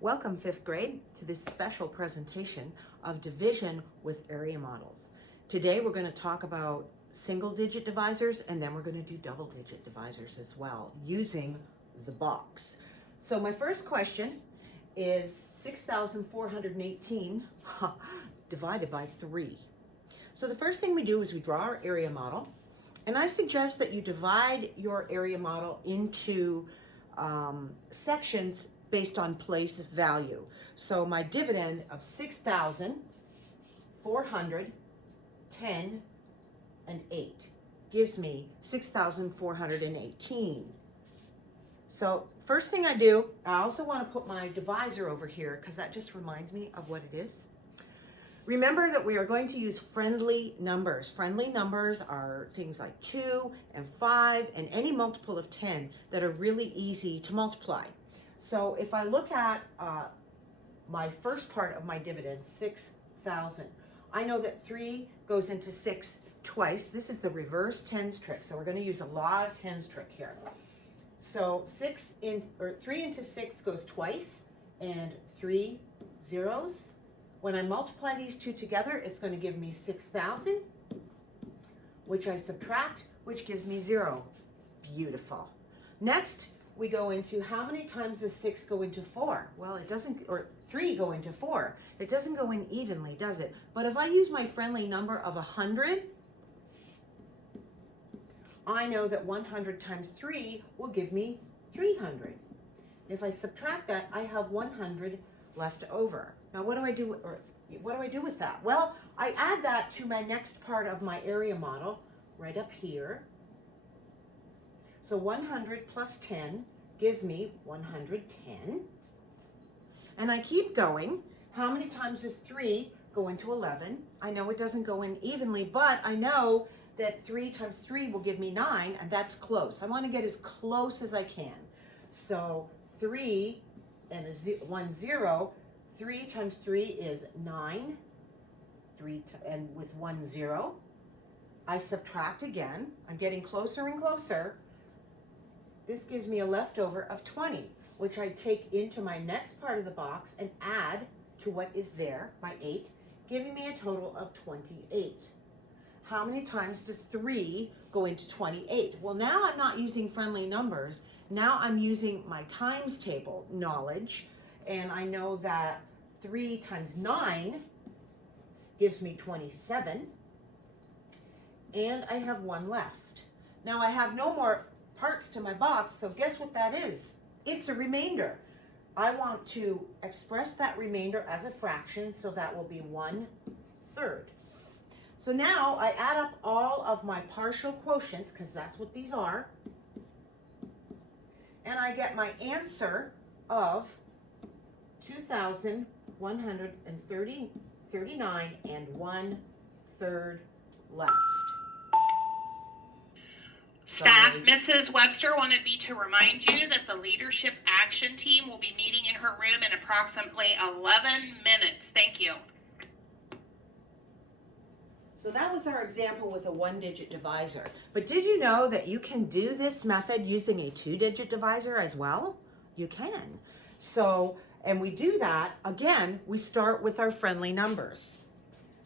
Welcome, 5th grade, to this special presentation of division with area models. Today we're going to talk about single-digit divisors, and then we're going to do double-digit divisors as well, using the box. So my first question is 6,418 divided by 3. So the first thing we do is we draw our area model, and I suggest that you divide your area model into sections based on place value. So my dividend of 6,410 and 8 gives me 6,418. So first thing I do, I also want to put my divisor over here because that just reminds me of what it is. Remember that we are going to use friendly numbers. Friendly numbers are things like 2 and 5 and any multiple of 10 that are really easy to multiply. So if I look at my first part of my dividend, 6,000, I know that 3 goes into 6 twice. This is the reverse tens trick, so we're going to use a lot of tens trick here. So 3 into 6 goes twice, and 3 zeros. When I multiply these two together, it's going to give me 6,000, which I subtract, which gives me 0. Beautiful. Next, we go into how many times does 6 go into 4? Well, it doesn't, or 3 go into 4. It doesn't go in evenly, does it? But if I use my friendly number of 100, I know that 100 times 3 will give me 300. If I subtract that, I have 100 left over. Now, what do I do with that? Well, I add that to my next part of my area model, right up here. So 100 plus 10 gives me 110. And I keep going. How many times does 3 go into 11? I know it doesn't go in evenly, but I know that 3 times 3 will give me 9, and that's close. I want to get as close as I can. So 3 and 1 0, 3 times 3 is 9, and with 1 0. I subtract again. I'm getting closer and closer. This gives me a leftover of 20, which I take into my next part of the box and add to what is there, my 8, giving me a total of 28. How many times does 3 go into 28? Well, now I'm not using friendly numbers. Now I'm using my times table knowledge, and I know that 3 times 9 gives me 27, and I have 1 left. Now I have no more parts to my box, so guess what that is? It's a remainder. I want to express that remainder as a fraction, so that will be 1/3. So now I add up all of my partial quotients, because that's what these are, and I get my answer of 2,139 and 1/3 left. Staff, Mrs. Webster wanted me to remind you that the leadership action team will be meeting in her room in approximately 11 minutes. Thank you. So that was our example with a 1-digit divisor. But did you know that you can do this method using a 2-digit divisor as well? You can. So, and we do that, again, we start with our friendly numbers.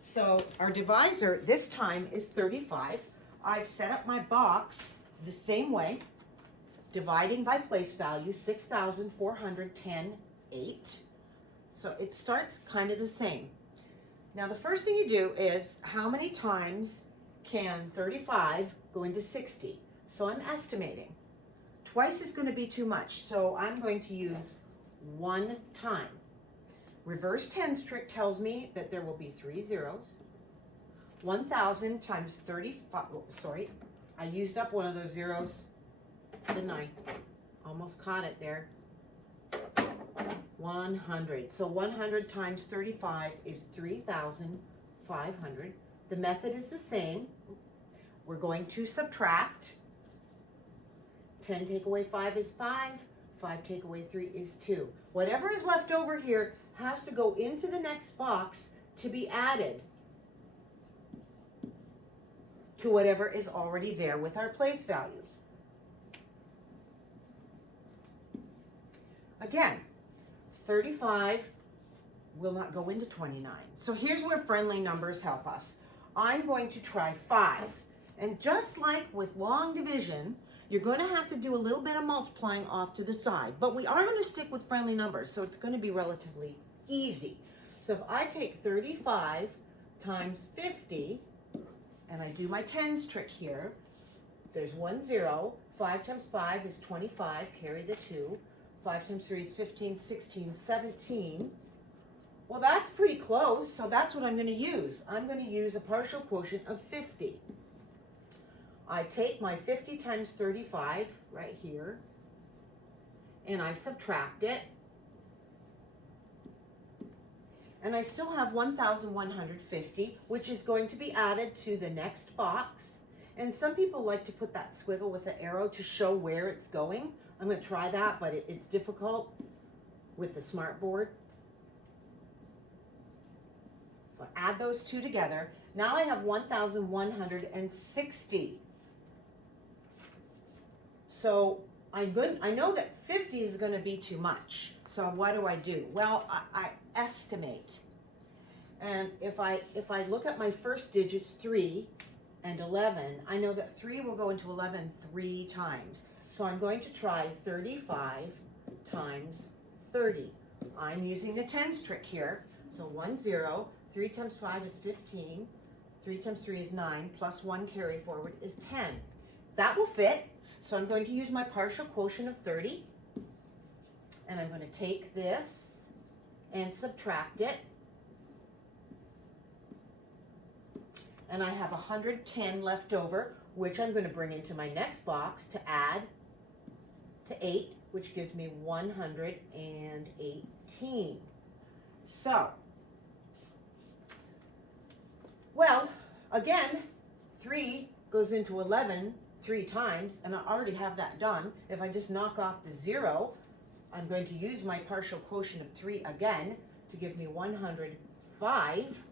So our divisor this time is 35. I've set up my box the same way, dividing by place value, 6,410, 8. So it starts kind of the same. Now the first thing you do is, how many times can 35 go into 60? So I'm estimating. Twice is going to be too much, so I'm going to use 1 time. Reverse tens trick tells me that there will be 3 zeros. 1,000 times 35, sorry, I used up one of those zeros, didn't I? Almost caught it there. 100. So 100 times 35 is 3,500. The method is the same. We're going to subtract. 10 take away 5 is 5. 5 take away 3 is 2. Whatever is left over here has to go into the next box to be added to whatever is already there with our place value. Again, 35 will not go into 29. So here's where friendly numbers help us. I'm going to try 5. And just like with long division, you're going to have to do a little bit of multiplying off to the side. But we are going to stick with friendly numbers, so it's going to be relatively easy. So if I take 35 times 50, and I do my tens trick here, there's 1 0. 5 times 5 is 25, carry the 2. 5 times 3 is 15, 16, 17. Well, that's pretty close, so that's what I'm going to use. I'm going to use a partial quotient of 50. I take my 50 times 35 right here, and I subtract it. And I still have 1,150, which is going to be added to the next box. And some people like to put that squiggle with the arrow to show where it's going. I'm going to try that, but it's difficult with the smart board. So I add those two together. Now I have 1,160. So I know that 50 is going to be too much. So what do? Well, I estimate. And if I look at my first digits, 3 and 11, I know that 3 will go into 11 3 times. So I'm going to try 35 times 30. I'm using the tens trick here. So 1 0, 3 times 5 is 15, 3 times 3 is 9, plus 1 carry forward is 10. That will fit. So I'm going to use my partial quotient of 30. And I'm going to take this and subtract it. And I have 110 left over, which I'm going to bring into my next box to add to 8, which gives me 118. So, well, again, 3 goes into 11 3 times, and I already have that done. If I just knock off the 0, I'm going to use my partial quotient of 3 again to give me 105.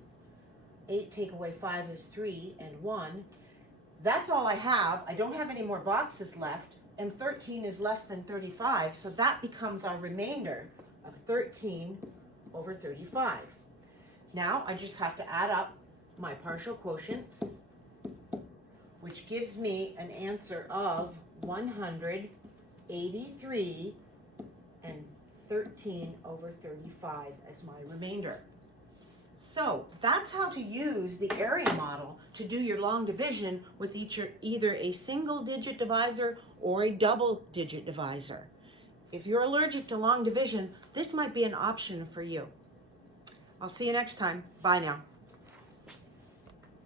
8 take away 5 is 3 and 1. That's all I have. I don't have any more boxes left, and 13 is less than 35, so that becomes our remainder of 13 over 35. Now I just have to add up my partial quotients, which gives me an answer of 183 and 13 over 35 as my remainder. So that's how to use the area model to do your long division with either a single digit divisor or a double digit divisor. If you're allergic to long division, this might be an option for you. I'll see you next time. Bye now.